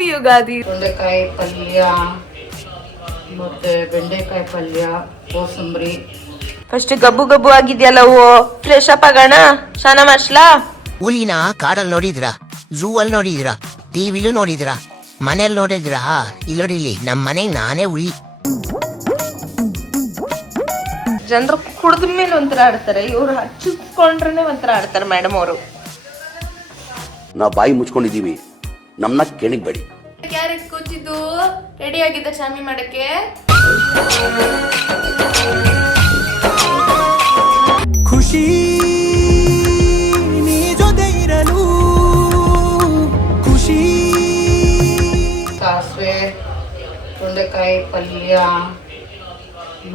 Happy Ugadi. ತೊಂಡೆಕಾಯಿ ಪಲ್ಯ ಮತ್ತೆ ಬೆಂಡೆಕಾಯಿ ಪಲ್ಯ, ಕೋಸಂಬರಿ. ಫಸ್ಟ್ ಗಬ್ಬು ಗಬ್ಬು ಆಗಿದ್ಯಲ್ಲ ಹೂವು, ಫ್ರೆಶ್ ಅಪ್ ಆಗೋಣ, ಸ್ನಾನ ಮಾಡ್ಸ್ಲಾ? ಹುಲಿನ ಕಾಡಲ್ಲಿ ನೋಡಿದ್ರ, ಝೂ ಅಲ್ಲಿ ನೋಡಿದ್ರ, ಟಿವಿಲೂ ನೋಡಿದ್ರ, ಮನೇಲಿ ನೋಡಿದ್ರ? ಇಲ್ಲೋಡಿಲಿ, ನಮ್ಮ ಮನೆಗೆ ನಾನೇ ಹುಲಿ. ಜನರು ಕುಡಿದ ಮೇಲೆ ಒಂಥರ ಆಡ್ತಾರೆ, ಇವ್ರು ಹಚ್ಚಿಕೊಂಡ್ರೆ ಒಂಥರ ಆಡ್ತಾರೆ ಮೇಡಮ್ ಅವರು. ನಾವು ಬಾಯಿ ಮುಚ್ಕೊಂಡಿದೀವಿ, ನಮ್ಮನ್ನ ಕೆಣಿಗ್ಬೇಡಿ. ಕ್ಯಾರೆಟ್ ಕೂಚಿದ್ದು ರೆಡಿ ಆಗಿದ್ದ ಶಾಮಿ ಮಾಡಕ್ಕೆ. ಖುಷಿ ನೀ ಜೊತೆ ಇರಲು, ಖುಷಿ. ಸಾಸಿವೆ, ತೊಂಡೆಕಾಯಿ ಪಲ್ಯ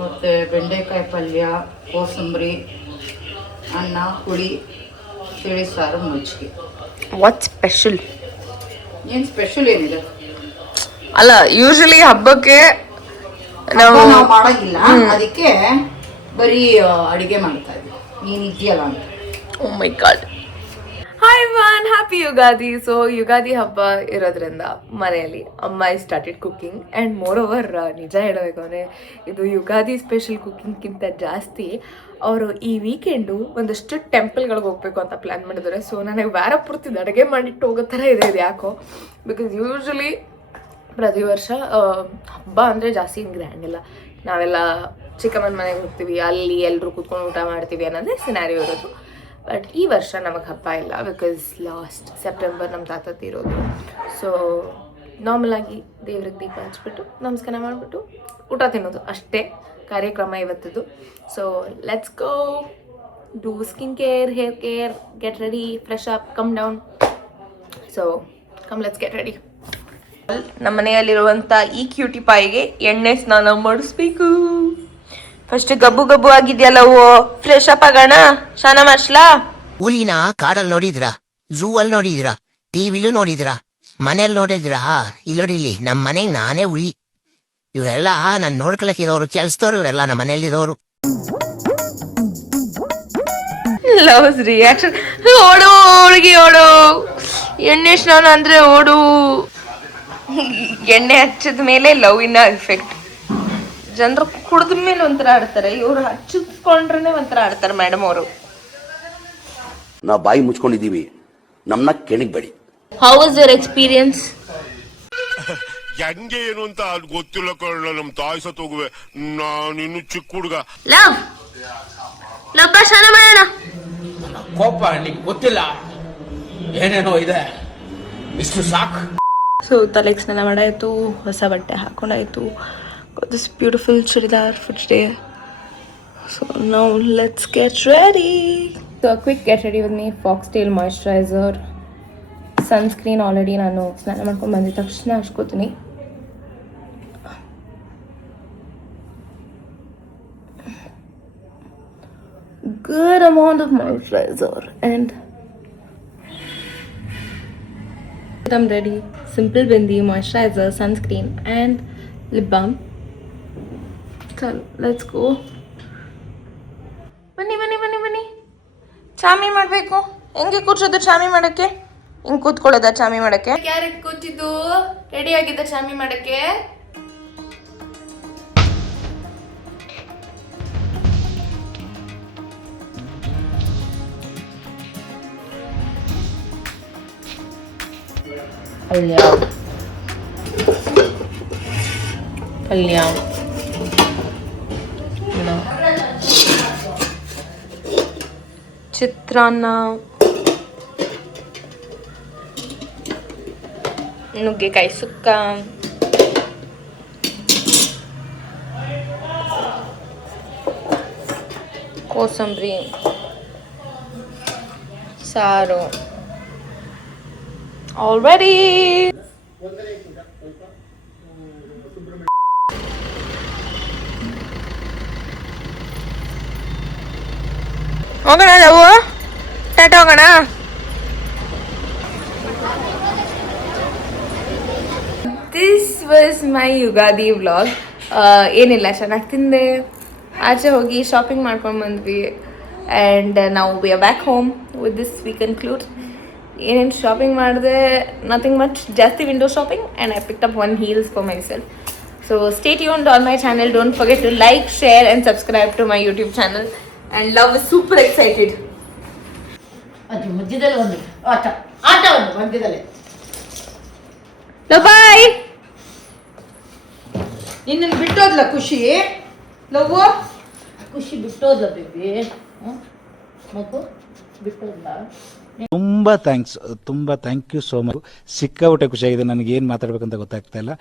ಮತ್ತೆ ಬೆಂಡೆಕಾಯಿ ಪಲ್ಯ, ಕೋಸಂಬರಿ, ಅನ್ನ, ಹುಳಿ, ತಿಳಿ ಸಾರು, ಮಜ್ಜಿಗೆ. What special? ಏನು ಸ್ಪೆಷಲ್ ಏನಿದೆ? ಅಲ್ಲ, ಯೂಶಲಿ ಹಬ್ಬಕ್ಕೆ ನಾವು ಮಾಡಂಗಿಲ್ಲ, ಅದಕ್ಕೆ ಬರೀ ಅಡಿಗೆ ಮಾಡ್ತಾ ಇದ್ವಿ, ನೀನ್ ಇದೆಯಲ್ಲ ಅಂತ. Oh my god. ಹಾಯ್ ವಾನ್, ಹ್ಯಾಪಿ ಯುಗಾದಿ. ಸೊ ಯುಗಾದಿ ಹಬ್ಬ ಇರೋದ್ರಿಂದ ಮನೆಯಲ್ಲಿ ಅಮ್ಮ I started cooking and moreover ನಿಜ ಹೇಳಬೇಕು ಅಂದರೆ ಇದು ಯುಗಾದಿ ಸ್ಪೆಷಲ್ ಕುಕಿಂಗ್ಗಿಂತ ಜಾಸ್ತಿ ಅವರು ಈ ವೀಕೆಂಡು ಒಂದಷ್ಟು ಟೆಂಪಲ್ಗಳಿಗೆ ಹೋಗ್ಬೇಕು ಅಂತ ಪ್ಲ್ಯಾನ್ ಮಾಡಿದ್ದಾರೆ. ಸೊ ನನಗೆ ವಾರ ಪೂರ್ತಿ ಅಡುಗೆ ಮಾಡಿಟ್ಟು ಹೋಗೋ ಥರ ಇದೆ ಇದು ಯಾಕೋ. ಬಿಕಾಸ್ ಯೂಶ್ವಲಿ ಪ್ರತಿ ವರ್ಷ ಹಬ್ಬ ಅಂದರೆ ಜಾಸ್ತಿ ಗ್ರ್ಯಾಂಡ್ ಇಲ್ಲ, ನಾವೆಲ್ಲ ಚಿಕ್ಕಮ್ಮನ ಮನೆಗೆ ಹೋಗ್ತೀವಿ, ಅಲ್ಲಿ ಎಲ್ಲರೂ ಕೂತ್ಕೊಂಡು ಊಟ ಮಾಡ್ತೀವಿ ಅನ್ನೋದೇ ಸಿನಾರಿಯೋ ಇರೋದು. ಬಟ್ ಈ ವರ್ಷ ನಮಗೆ ಹಬ್ಬ ಇಲ್ಲ, ಬಿಕಾಸ್ ಲಾಸ್ಟ್ ಸೆಪ್ಟೆಂಬರ್ ನಮ್ಮ ತಾತ ತೀರೋದು. ಸೊ ನಾರ್ಮಲಾಗಿ ದೇವ್ರಿಗೆ ದೀಪ ಹಚ್ಬಿಟ್ಟು ನಮಸ್ಕಾರ ಮಾಡಿಬಿಟ್ಟು ಊಟ ತಿನ್ನೋದು ಅಷ್ಟೇ ಕಾರ್ಯಕ್ರಮ ಇವತ್ತದು. So let's go do skin care, hair care, get ready, fresh up, come down. So come let's get ready. ನಮ್ಮ ಮನೆಯಲ್ಲಿರುವಂಥ ಈ ಕ್ಯೂಟಿ ಪಾಯಿಗೆ ಎಣ್ಣೆ ಸ್ನಾನ ಮಾಡಿಸ್ಬೇಕು. ಫಸ್ಟ್ ಗಬ್ಬು ಗಬ್ಬು ಆಗಿದ್ಯಲ್ಲ ಹೂವು, ಫ್ರೆಶ್ ಅಪ್ ಆಗೋಣ, ಸ್ನಾನ ಮಾಡ್ಸ್ಲಾ? ಹುಲಿನ ಕಾಡಲ್ಲಿ ನೋಡಿದ್ರ, ಝೂ ಅಲ್ಲಿ ನೋಡಿದ್ರ, ಟಿವಿಲೂ ನೋಡಿದ್ರ, ಮನೇಲಿ ನೋಡಿದ್ರ? ಇಲ್ಲೋಡಿಲಿ, ನಮ್ಮ ಮನೆಗೆ ನಾನೇ ಹುಲಿ. ಇವರೆಲ್ಲ ನಾನು ನೋಡ್ಕೊಳಕ್ಕಿರೋರು, ಕೆಲ್ಸದವ್ರು ಇವರೆಲ್ಲ, ನಮ್ಮ ಮನೇಲಿರೋರು. Loves reaction. ಓಡು ಹುಡುಗಿ ಓಡು, ಎಣ್ಣೆ ಸ್ನಾನ ಅಂದ್ರೆ ಓಡು. ಎಣ್ಣೆ ಹಚ್ಚಿದ ಮೇಲೆ ಲವ್ ಇನ್ನ ಎಫೆಕ್ಟ್. ಜನರು ಕುಡಿದ ಮೇಲೆ ಒಂಥರ ಆಡ್ತಾರೆ, ಇವ್ರು ಹಚ್ಚಿಕೊಂಡ್ರೆ ಒಂಥರ ಆಡ್ತಾರೆ ಮೇಡಮ್ ಅವರು. ನಾವು ಬಾಯಿ ಮುಚ್ಕೊಂಡಿದೀವಿ, ನಮ್ಮನ್ನ ಕೆಣಿಗ್ಬೇಡಿ. How was your experience? ಹೆಂಗೆ ಏನು ಅಂತ ಗೊತ್ತಿಲ್ಲ ಕಣ, ನಮ್ ತಾಯಿ ಸತ್ತೋಗುವೆ, ನಾನಿನ್ನು ಚಿಕ್ಕ ಹುಡುಗ. ಲವ್ ಲವ್ ಸ್ನಾನ ಮಾಡೋಣ. ಕೋಪ ನಿಂಗೆ ಗೊತ್ತಿಲ್ಲ, ಏನೇನೋ ಇದೆ, ಇಷ್ಟು ಸಾಕು. ಸೊ ತಲೆಗೆ ಸ್ನಾನ ಮಾಡಾಯಿತು, ಹೊಸ ಬಟ್ಟೆ ಹಾಕೊಂಡಾಯಿತು. This beautiful churidar for today. So now let's get ready. So a quick get ready with me. Foxtail moisturizer, sunscreen already ನಾನು ಸ್ನಾನ ಮಾಡ್ಕೊಂಡು ಬಂದಿದ ತಕ್ಷಣ ಹಚ್ಕೋತೀನಿ. Good amount of moisturizer and I'm ready. Simple bindi, moisturizer, sunscreen and lip balm. So let's go. ಬನ್ನಿ ಬನ್ನಿ ಬನ್ನಿ ಬನ್ನಿ, ಚಾಮಿ ಮಾಡಬೇಕು. ಹೆಂಗೆ ಕೂರ್ಸೋದು ಚಾಮಿ ಮಾಡಕ್ಕೆ? ಹಿಂಗೆ ಕೂತ್ಕೊಳ್ಳೋದ ಚಾಮಿ ಮಾಡಕ್ಕೆ? ಕ್ಯಾರೆಟ್ ಕೂತಿದ್ದು ರೆಡಿ ಆಗಿದ್ದ ಚಾಮಿ ಮಾಡಕ್ಕೆ. ಪಲ್ಯ ಪಲ್ಯ ಚಿತ್ರಾನ್ನ, ನುಗ್ಗೆಕಾಯಿ ಸುಕ್ಕ, ಕೋಸಂಬರಿ ಸಾರು. ಆಲ್ರೆಡಿ ಹೋಗೋಣ, ನಾವು ಟಾಟಾ ಹೋಗೋಣ. This was my Ugadi vlog. ಏನಿಲ್ಲ, ಚೆನ್ನಾಗಿ ತಿಂದೆ, ಆಚೆ ಹೋಗಿ ಶಾಪಿಂಗ್ ಮಾಡ್ಕೊಂಡು ಬಂದ್ವಿ, ಆ್ಯಂಡ್ ನಾವು we are back home. With this we conclude ಏನೇನು ಶಾಪಿಂಗ್ ಮಾಡಿದೆ, ನಥಿಂಗ್ ಮಚ್, ಜಾಸ್ತಿ window shopping and I picked up 1 heels for myself. So stay tuned on my channel. Don't forget to like, share and subscribe to my YouTube channel. And love is super excited. ಅದು ಮಧ್ಯದಲ್ಲಿ ಒಂದು ಆಟ ಆಟ ಒಂದು ಮಧ್ಯದಲ್ಲಿ So bye. ನಿನ್ನನ್ನು ಬಿಟ್ಟೋದ್ಲ ಖುಷಿ love ಖುಷಿ ಬಿಟ್ಟೋದ್ಲ ಬೇಬಿ ಮಗು ಬಿಟ್ಟೋದ್ಲ. ತುಂಬ ಥ್ಯಾಂಕ್ ಯು ಸೋ ಮಚ್. ಸಿಕ್ಕಾಪಟ್ಟೆ ಖುಷಿಯಾಗಿದೆ. ನನಗೆ ಏನು ಮಾತಾಡ್ಬೇಕಂತ ಗೊತ್ತಾಗ್ತಾ ಇಲ್ಲ.